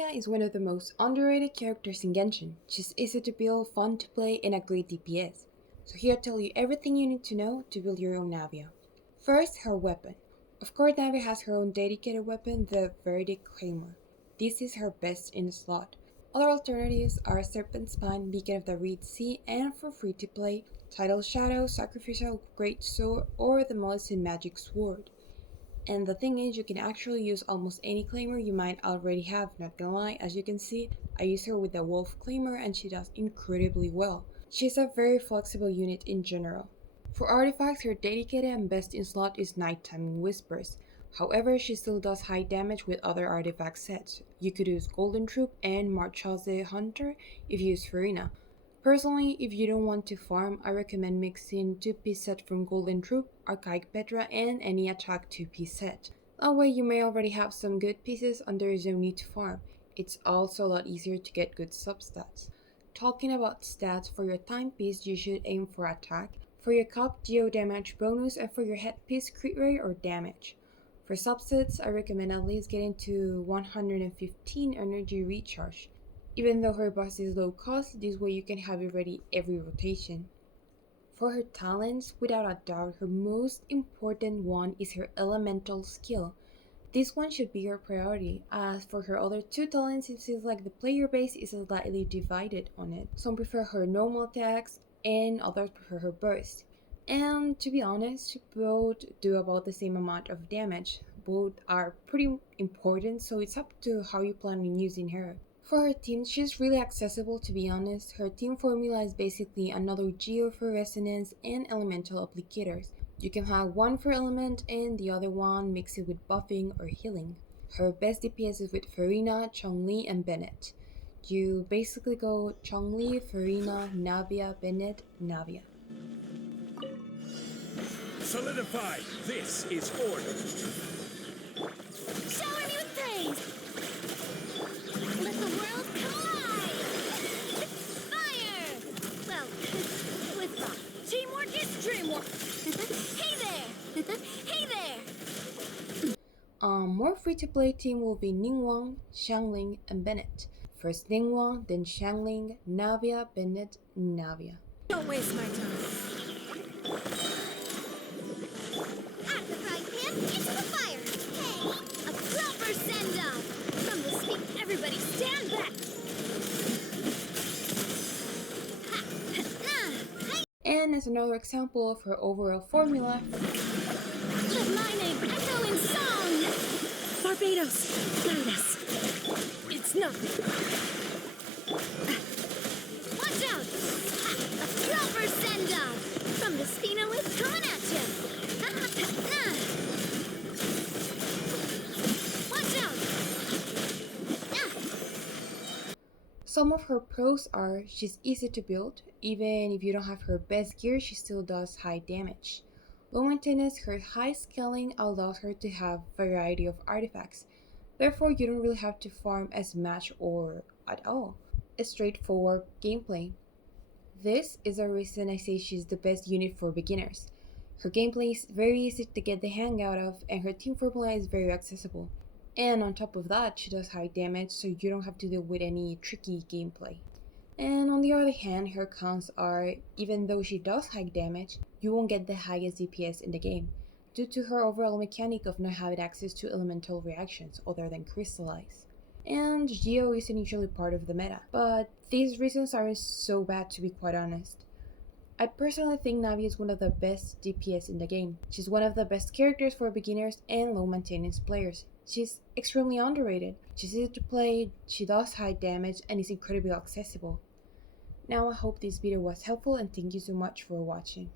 Navia is one of the most underrated characters in Genshin. She's easy to build, fun to play, and a great DPS. So here I'll tell you everything you need to know to build your own Navia. First, her weapon. Of course, Navia has her own dedicated weapon, the Verdict Claymore. This is her best in the slot. Other alternatives are Serpent Spine, Beacon of the Red Sea, and for free to play, Tidal Shadow, Sacrificial Great Sword, or the Millicent Magic Sword. And the thing is, you can actually use almost any claimer you might already have, not gonna lie. As you can see, I use her with the Wolf Claimer and she does incredibly well. She's a very flexible unit in general. For artifacts, her dedicated and best in slot is Nighttime Whispers. However, she still does high damage with other artifact sets. You could use Golden Troop and Marchal the Hunter if you use Furina. Personally, if you don't want to farm, I recommend mixing 2-piece set from Golden Troop, Archaic Petra, and any attack 2-piece set. That way you may already have some good pieces and there is no need to farm. It's also a lot easier to get good substats. Talking about stats, for your timepiece you should aim for attack, for your cup geo damage bonus, and for your headpiece crit rate or damage. For subsets, I recommend at least getting to 115 energy recharge. Even though her boss is low cost, this way you can have it ready every rotation. For her talents, without a doubt, her most important one is her elemental skill. This one should be your priority. As for her other two talents, it seems like the player base is slightly divided on it. Some prefer her normal attacks and others prefer her burst. And to be honest, both do about the same amount of damage. Both are pretty important, so it's up to how you plan on using her. For her team, she's really accessible, to be honest. Her team formula is basically another Geo for Resonance and Elemental Applicators. You can have one for Element and the other one mix it with buffing or healing. Her best DPS is with Furina, Zhongli, and Bennett. You basically go Zhongli, Furina, Navia, Bennett, Navia. Solidify! This is order! Shower me with praise! Let the world come alive! Fire! Well, with fun. Teamwork is dreamwork! Hey there! Hey there! More free-to-play team will be Ninnguang, Xiangling, and Bennett. First Ninnguang, then Xiangling, Navia, Bennett, Navia. Don't waste my time. At the frying pan, into the fire! Hey! A proper send-off! From the speak, everybody stand back! And as another example of her overall formula, Let my name echo in song! Barbados, guide us. It's nothing. Watch out! A proper send-off! From the Spina with coming at ya! Watch out! some of her pros are she's easy to build. Even if you don't have her best gear, she still does high damage. Low maintenance, her high scaling allows her to have variety of artifacts. Therefore, you don't really have to farm as much or at all. A straightforward gameplay. This is the reason I say she's the best unit for beginners. Her gameplay is very easy to get the hang out of, and her team formula is very accessible. And on top of that, she does high damage, so you don't have to deal with any tricky gameplay. And on the other hand, her cons are, even though she does high damage, you won't get the highest DPS in the game, due to her overall mechanic of not having access to elemental reactions other than Crystallize. And Geo isn't usually part of the meta, but these reasons aren't so bad, to be quite honest. I personally think Navia is one of the best DPS in the game. She's one of the best characters for beginners and low maintenance players. She's extremely underrated. She's easy to play, she does high damage, and is incredibly accessible. Now I hope this video was helpful and thank you so much for watching.